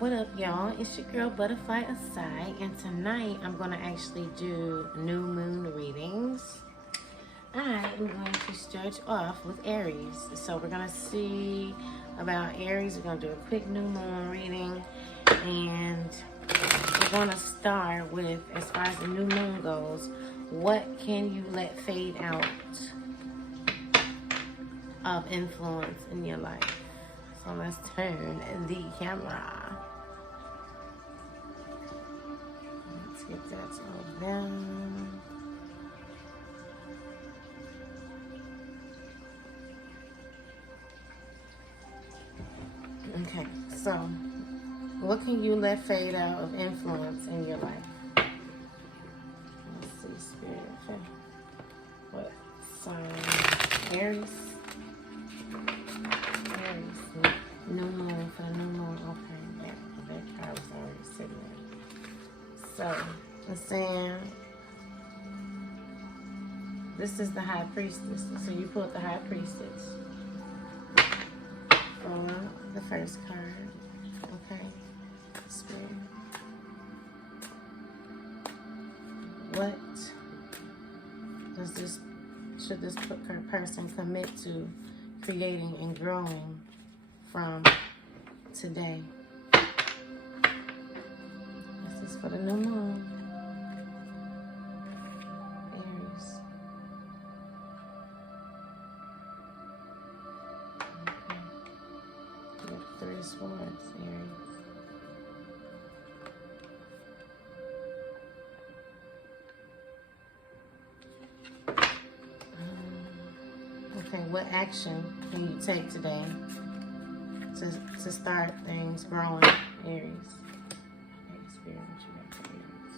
What up, y'all? It's your girl Butterfly Aside, and tonight I'm going to actually do new moon readings. I am going to start off with Aries. So we're going to see about Aries. We're going to do a quick new moon reading, and we're going to start with, as far as the new moon goes, what can you let fade out of influence in your life? So let's turn the camera. Let's get that all down. Okay, so what can you let fade out of influence in your life? Let's see, Spirit. Okay. What sign? Aries. Aries. New moon for the new moon. Okay, that card was already sitting there. So it's saying this is the High Priestess. So you pulled the High Priestess for the first card. Okay, Spirit. What does this, should this person commit to creating and growing from today? This is for the new moon. Aries. Okay. Three of Swords, Aries. Okay, what action can you take today to start things growing, Aries? Okay, Spirit, what you got for Aries?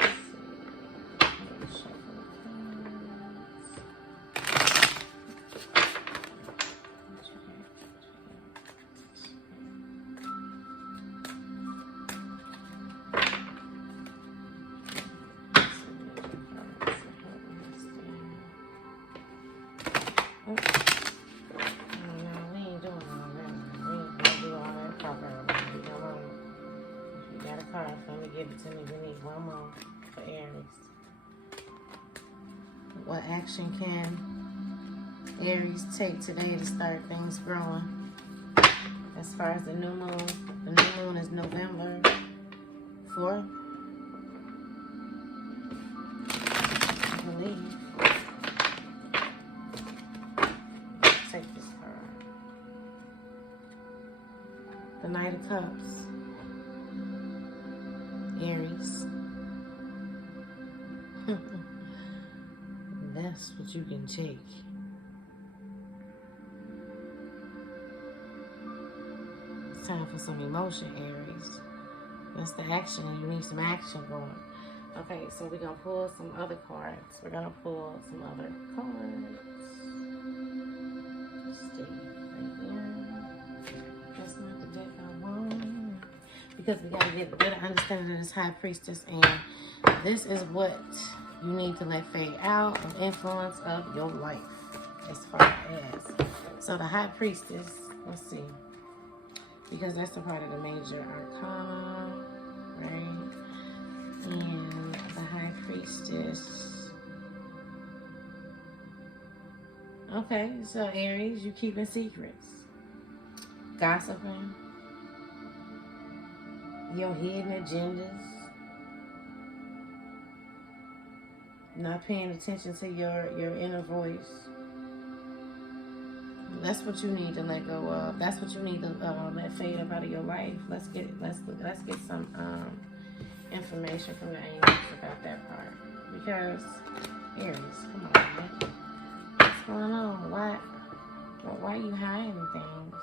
Let's see. Let me shuffle the give it to me. We need one more for Aries. What action can Aries take today to start things growing? As far as the new moon is November 4th, I believe. Take this card. The Knight of Cups. Aries. That's what you can take. It's time for some emotion, Aries. That's the action. You need some action going. Okay, so we're going to pull some other cards. We're going to pull some other cards. Stay right there. That's not the deck I want. Because we got to get a better understanding of this High Priestess, and this is what you need to let fade out of influence of your life, as far as. So the High Priestess, let's see, because that's a part of the major arcana, right? And the High Priestess. Okay, so Aries, you keeping secrets, gossiping, your hidden agendas, not paying attention to your inner voice. That's what you need to let go of. That's what you need to let fade up out of your life. Let's get some information from the angels about that part. Because Aries, come on, man. What's going on? Why are you hiding things?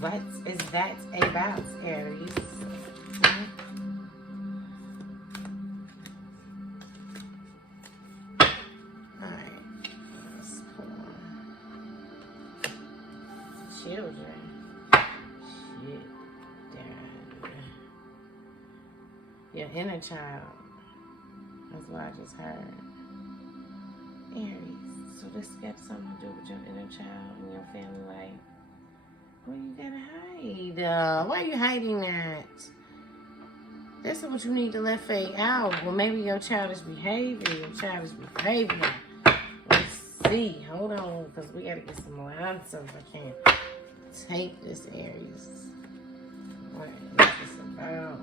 What is that about, Aries? Alright, let's pull children. Your inner child. That's what I just heard. Aries. So this got something to do with your inner child and your family life. Well, you gotta hide. Why are you hiding that? This is what you need to let fade out. Well, maybe your childish behavior. Let's see. Hold on, because we gotta get some more answers. I can't take this, Aries. What is this about?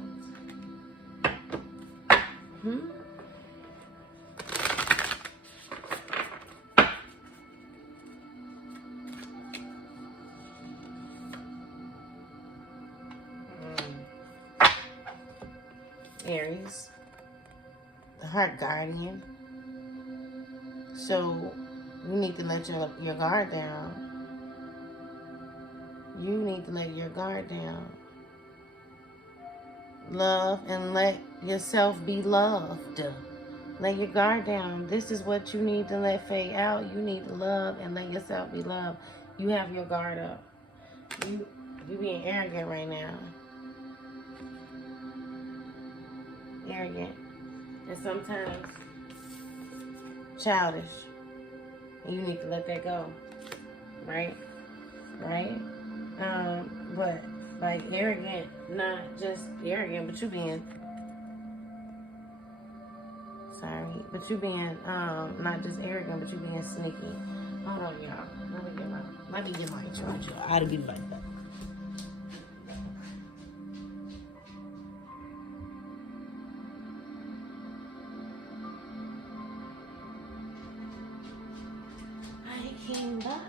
Aries, the heart guardian. So you need to let your guard down. You need to let your guard down. Love and let yourself be loved. Let your guard down. This is what you need to let fade out. You need to love and let yourself be loved. You have your guard up. You being arrogant right now. Arrogant. And sometimes childish. And you need to let that go. Right? But like arrogant, not just arrogant, but you being not just arrogant, but you being sneaky. Hold on, y'all. Let me get my charge. I ought to be like that. I came back.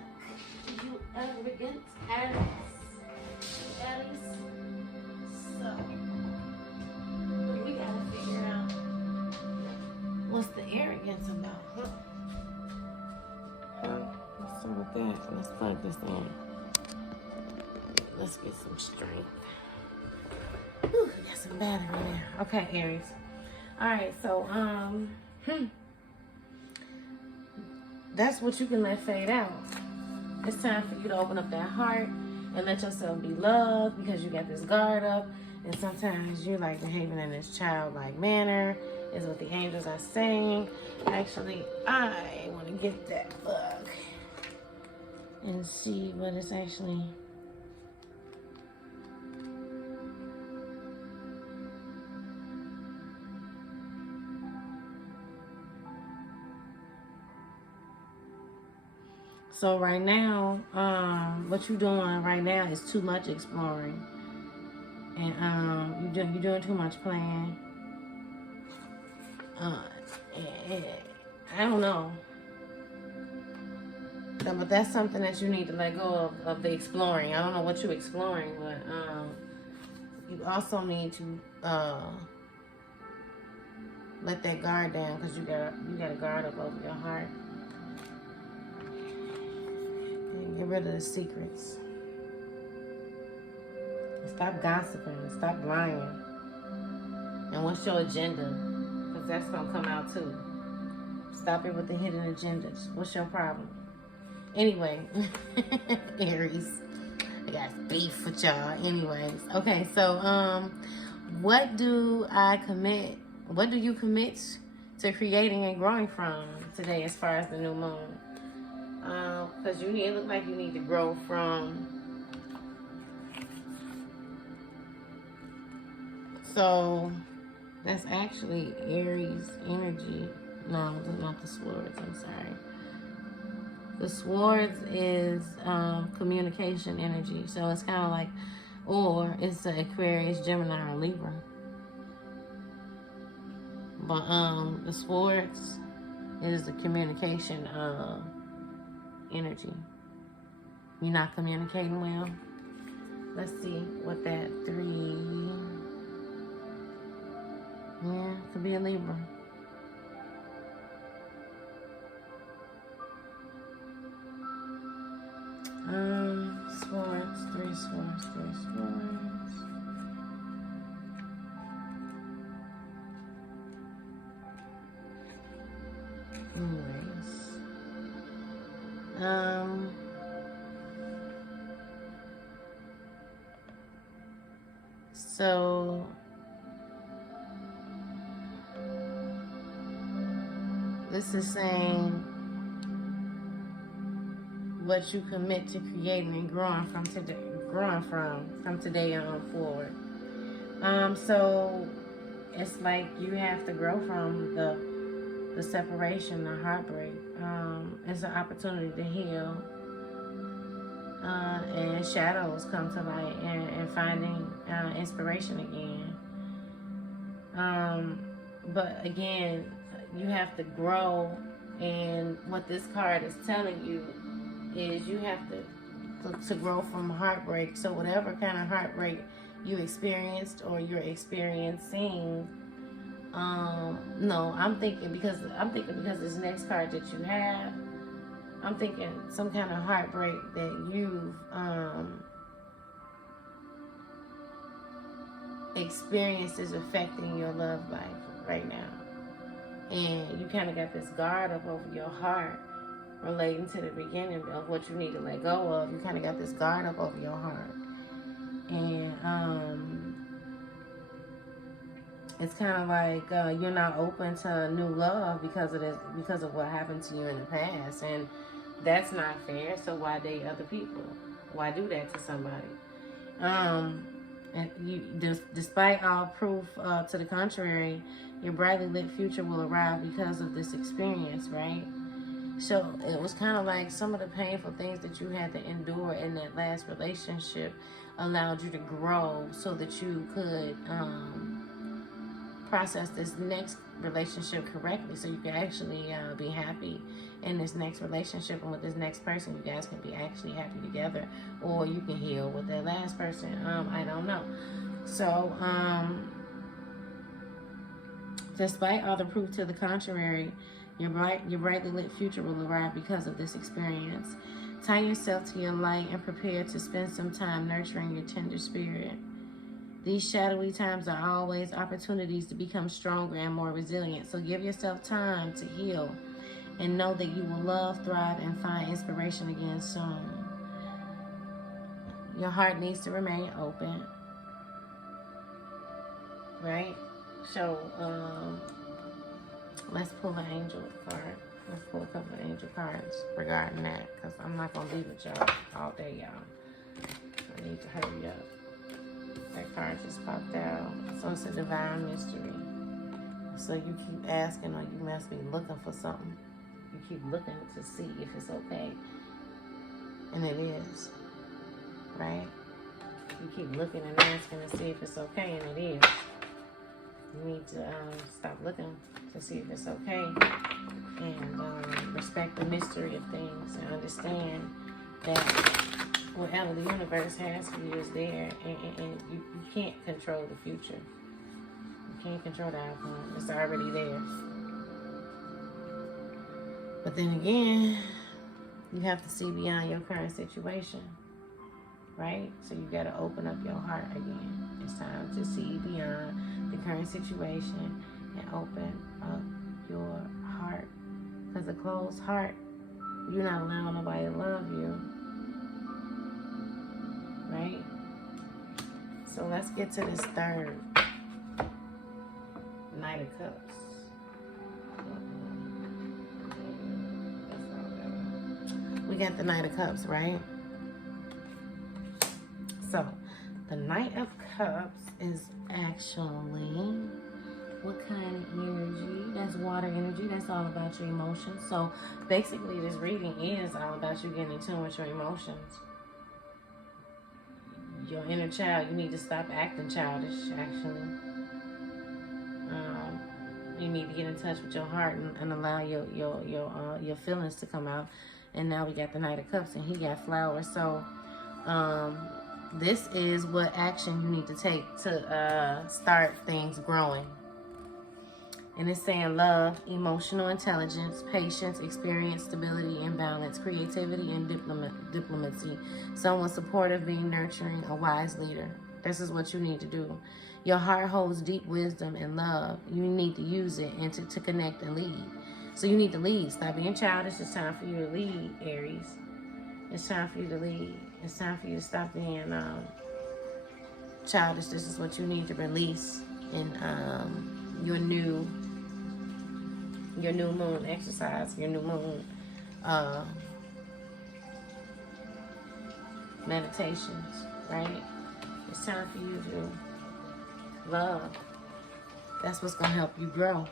You arrogant Aries. So we gotta figure out what's the arrogance about, Let's start with that. Let's plug this in. Let's get some strength. Whew, got some battery there. Okay, Aries. Alright, so that's what you can let fade out. It's time for you to open up that heart and let yourself be loved because you got this guard up. And sometimes you like behaving in this childlike manner, is what the angels are saying. Actually, I want to get that book and see what it's actually. So right now, what you're doing right now is too much exploring. And you're doing too much playing. I don't know. But that's something that you need to let go of the exploring. I don't know what you're exploring, but you also need to let that guard down because you got a guard up over your heart. And get rid of the secrets. Stop gossiping. Stop lying. And what's your agenda? Because that's going to come out too. Stop it with the hidden agendas. What's your problem? Anyway, Aries. I got beef with y'all. Anyways. Okay, so what do you commit to creating and growing from today as far as the new moon? Because it looks like you need to grow from. So that's actually Aries energy. No, that's not the swords. I'm sorry. The swords is communication energy. So it's kind of like, or it's an Aquarius, Gemini, or Libra. But the swords is the communication energy. You're not communicating well. Let's see what that 3. Yeah, could be a Libra. Swords, 3 swords, 3 swords. Anyways. So this is saying what you commit to creating and growing from today on forward. So it's like you have to grow from the separation, the heartbreak. It's an opportunity to heal, and shadows come to light, and finding inspiration again. But again, you have to grow, and what this card is telling you is you have to grow from heartbreak. So whatever kind of heartbreak you experienced or you're experiencing, no, I'm thinking because this next card that you have, I'm thinking some kind of heartbreak that you've experienced is affecting your love life right now. And you kind of got this guard up over your heart relating to the beginning of what you need to let go of. You kind of got this guard up over your heart. And it's kind of like you're not open to new love because of what happened to you in the past. And that's not fair. So why date other people? Why do that to somebody? And despite all proof to the contrary, your brightly lit future will arrive because of this experience, right? So it was kind of like some of the painful things that you had to endure in that last relationship allowed you to grow so that you could process this next relationship correctly, so you can actually be happy in this next relationship, and with this next person you guys can be actually happy together, or you can heal with that last person. I don't know. So despite all the proof to the contrary, your brightly lit future will arrive because of this experience. Tie yourself to your light and prepare to spend some time nurturing your tender spirit. These shadowy times are always opportunities to become stronger and more resilient. So give yourself time to heal and know that you will love, thrive, and find inspiration again soon. Your heart needs to remain open, right? So let's pull an angel card. Let's pull a couple of angel cards regarding that, because I'm not going to be with y'all all day, y'all. I need to hurry up. That card just popped out. So it's a divine mystery. So you keep asking, or you must be looking for something. You keep looking to see if it's okay. And it is. Right? You keep looking and asking to see if it's okay, and it is. You need to stop looking to see if it's okay, and respect the mystery of things, and understand that whatever the universe has for you is there, and you can't control the future. You can't control the outcome. It's already there. But then again, you have to see beyond your current situation, right? So you got to open up your heart again. It's time to see beyond the current situation and open up your heart. Because a closed heart, you're not allowing nobody to love you. Right? So let's get to this third Knight of Cups. We got the Knight of Cups, right? So the Knight of Cups is actually what kind of energy? That's water energy. That's all about your emotions. So basically this reading is all about you getting in tune with your emotions. Your inner child, you need to stop acting childish, actually. You need to get in touch with your heart and allow your feelings to come out. And now we got the Knight of Cups, and he got flowers. So this is what action you need to take to start things growing. And it's saying love, emotional intelligence, patience, experience, stability, and balance, creativity, and diplomacy. Someone supportive, being nurturing, a wise leader. This is what you need to do. Your heart holds deep wisdom and love. You need to use it and to connect and lead. So you need to lead. Stop being childish. It's time for you to lead, Aries. It's time for you to lead. It's time for you to stop being childish. This is what you need to release in your new moon exercise, your new moon meditations, right? It's time for you to love. That's what's going to help you grow.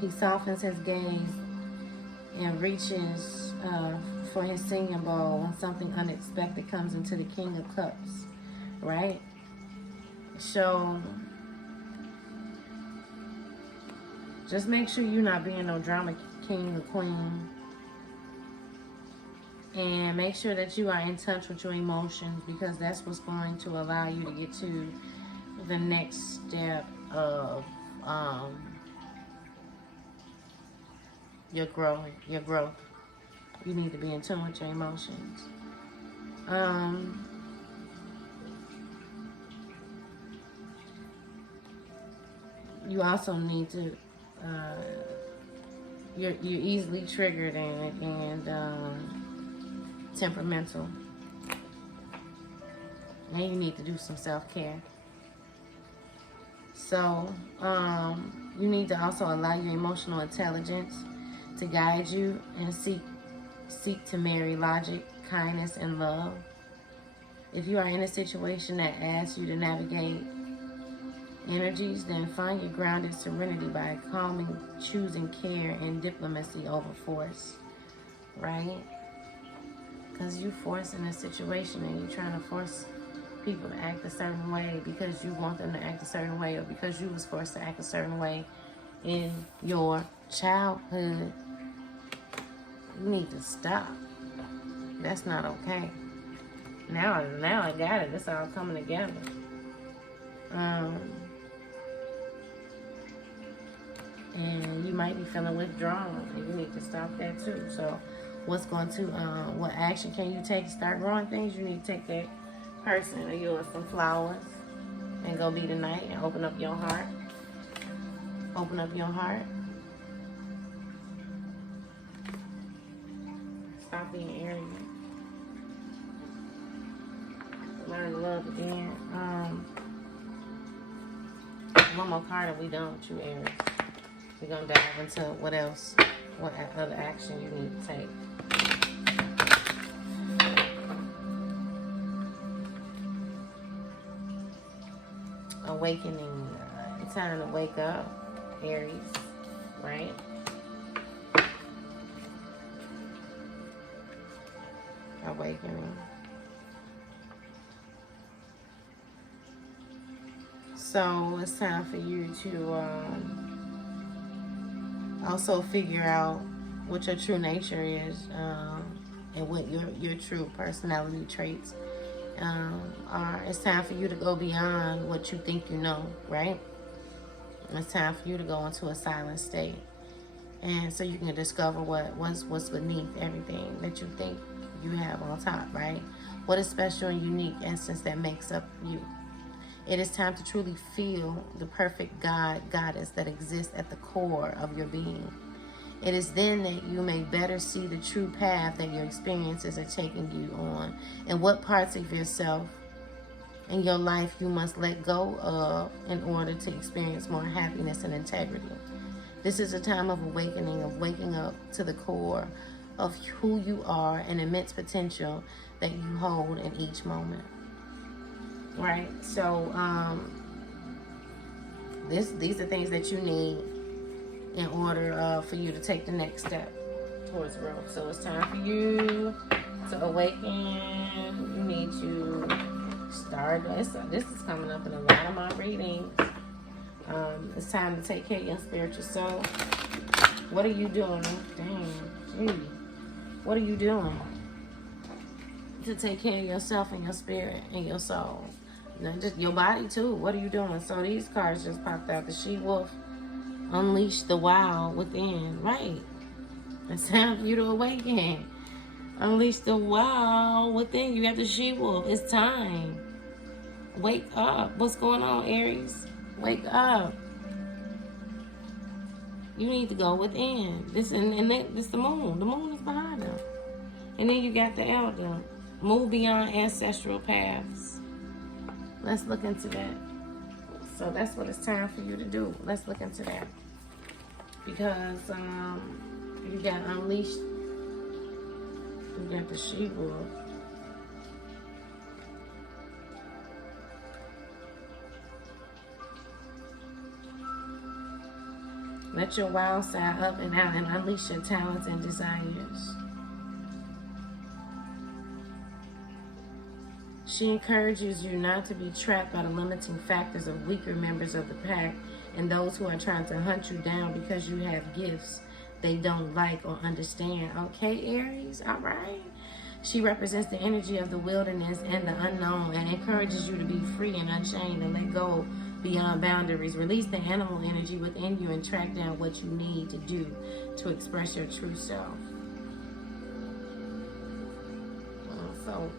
He softens his gaze and reaches for his singing bowl when something unexpected comes into the King of Cups, right? So just make sure you're not being no drama king or queen. And make sure that you are in touch with your emotions, because that's what's going to allow you to get to the next step of your growth. You need to be in tune with your emotions. You also need to you're easily triggered and temperamental. Now you need to do some self-care. So you need to also allow your emotional intelligence to guide you and seek to marry logic, kindness, and love. If you are in a situation that asks you to navigate energies, then find your grounded serenity by calming, choosing care and diplomacy over force, right? Because you forcing a situation and you're trying to force people to act a certain way because you want them to act a certain way, or because you was forced to act a certain way in your childhood. You need to stop. That's not okay. Now I got it. It's all coming together. And you might be feeling withdrawn, and you need to stop that too. So what action can you take to start growing things? You need to take that person or yours some flowers and go be the night and open up your heart. Open up your heart. Stop being arrogant. Learn to love again. One more card and we done with you, Aries. We're going to dive into what other action you need to take. Awakening. It's time to wake up, Aries, right? Awakening. So it's time for you to also figure out what your true nature is, and what your true personality traits are. It's time for you to go beyond what you think you know, right? It's time for you to go into a silent state, and so you can discover what's beneath everything that you think you have on top, right? What is special and unique essence that makes up you. It is time to truly feel the perfect goddess that exists at the core of your being. It is then that you may better see the true path that your experiences are taking you on, and what parts of yourself in your life you must let go of in order to experience more happiness and integrity. This is a time of awakening, of waking up to the core of who you are and immense potential that you hold in each moment. Right? So these are things that you need in order for you to take the next step towards growth. So it's time for you to awaken. You need to start. This is coming up in a lot of my readings. It's time to take care of your spiritual soul. What are you doing? Damn, gee. What are you doing to take care of yourself and your spirit and your soul? Not just your body too. What are you doing? So these cards just popped out. The she-wolf, unleash the wild within. Right. It's time for you to awaken. Unleash the wild within. You have the she-wolf. It's time. Wake up. What's going on, Aries? Wake up. You need to go within. This the moon. The moon is behind them. And then you got the elder. Move beyond ancestral paths. Let's look into that. So that's what it's time for you to do. Let's look into that. Because you got unleashed We got the she-wolf. Let your wild side up and out and unleash your talents and desires. She encourages you not to be trapped by the limiting factors of weaker members of the pack and those who are trying to hunt you down because you have gifts they don't like or understand. Okay, Aries? All right. She represents the energy of the wilderness and the unknown and encourages you to be free and unchained and let go beyond boundaries. Release the animal energy within you and track down what you need to do to express your true self. So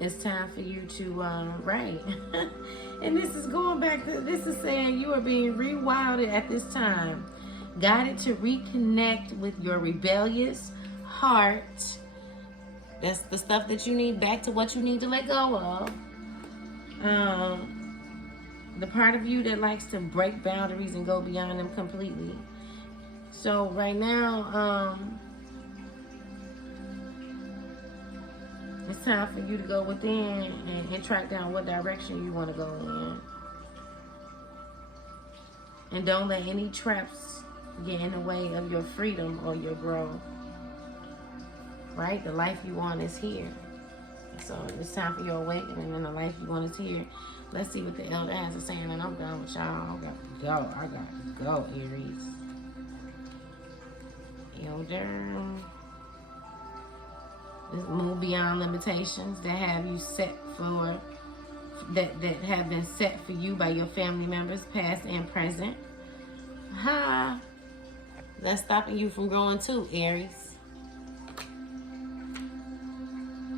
it's time for you to write. And this is going back to, this is saying you are being rewilded at this time, guided to reconnect with your rebellious heart. That's the stuff that you need, back to what you need to let go of. The part of you that likes to break boundaries and go beyond them completely. So right now, it's time for you to go within and track down what direction you want to go in. And don't let any traps get in the way of your freedom or your growth. Right? The life you want is here. So it's time for your awakening, and the life you want is here. Let's see what the elder has to say, and then I'm done with y'all. I got to go, Aries. Elder. Let's move beyond limitations that have you set for, that have been set for you by your family members, past and present. That's stopping you from growing too, Aries.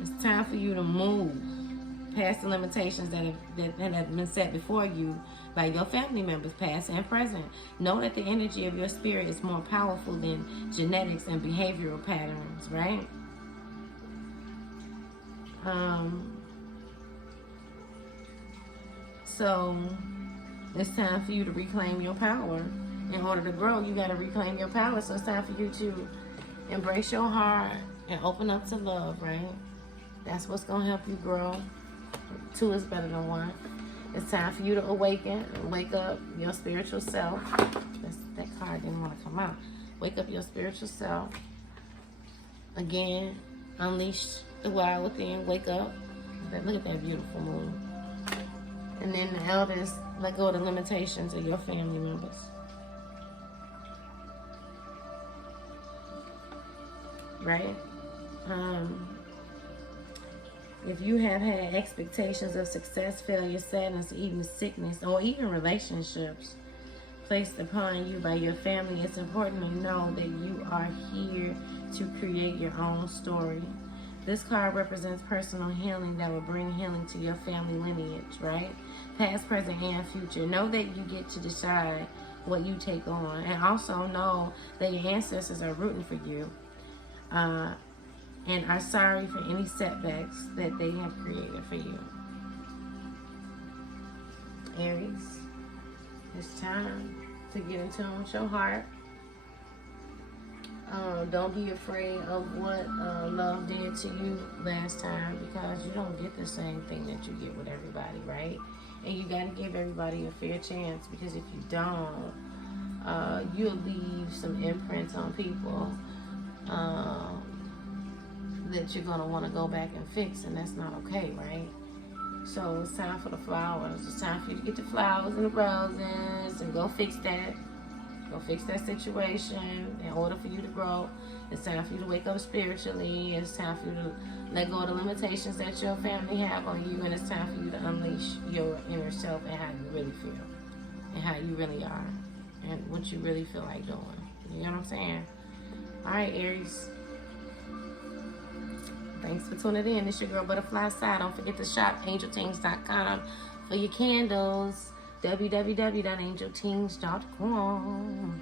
It's time for you to move past the limitations that have been set before you by your family members, past and present. Know that the energy of your spirit is more powerful than genetics and behavioral patterns, right? So it's time for you to reclaim your power. In order to grow, you got to reclaim your power. So it's time for you to embrace your heart and open up to love, right? That's what's going to help you grow. 2 is better than 1. It's time for you to awaken and wake up your spiritual self. That card didn't want to come out. Wake up your spiritual self. Again, unleash the wild within. Wake up. Look at that beautiful moon. And then the elders, let go of the limitations of your family members. Right? If you have had expectations of success, failure, sadness, even sickness, or even relationships placed upon you by your family, it's important to know that you are here to create your own story. This card represents personal healing that will bring healing to your family lineage, right? Past, present, and future. Know that you get to decide what you take on. And also know that your ancestors are rooting for you. And are sorry for any setbacks that they have created for you. Aries, it's time to get in tune with your heart. Don't be afraid of what love did to you last time, because you don't get the same thing that you get with everybody, right? And you got to give everybody a fair chance, because if you don't, you'll leave some imprints on people that you're going to want to go back and fix, and that's not okay, right? So it's time for the flowers. It's time for you to get the flowers and the roses and go fix that. Go fix that situation in order for you to grow. It's time for you to wake up spiritually. It's time for you to let go of the limitations that your family have on you, and it's time for you to unleash your inner self and how you really feel and how you really are and what you really feel like doing. You know what I'm saying? All right, Aries. Thanks for tuning in. It's your girl Butterfly Side. Don't forget to shop angeltings.com for your candles. www.angeltings.com.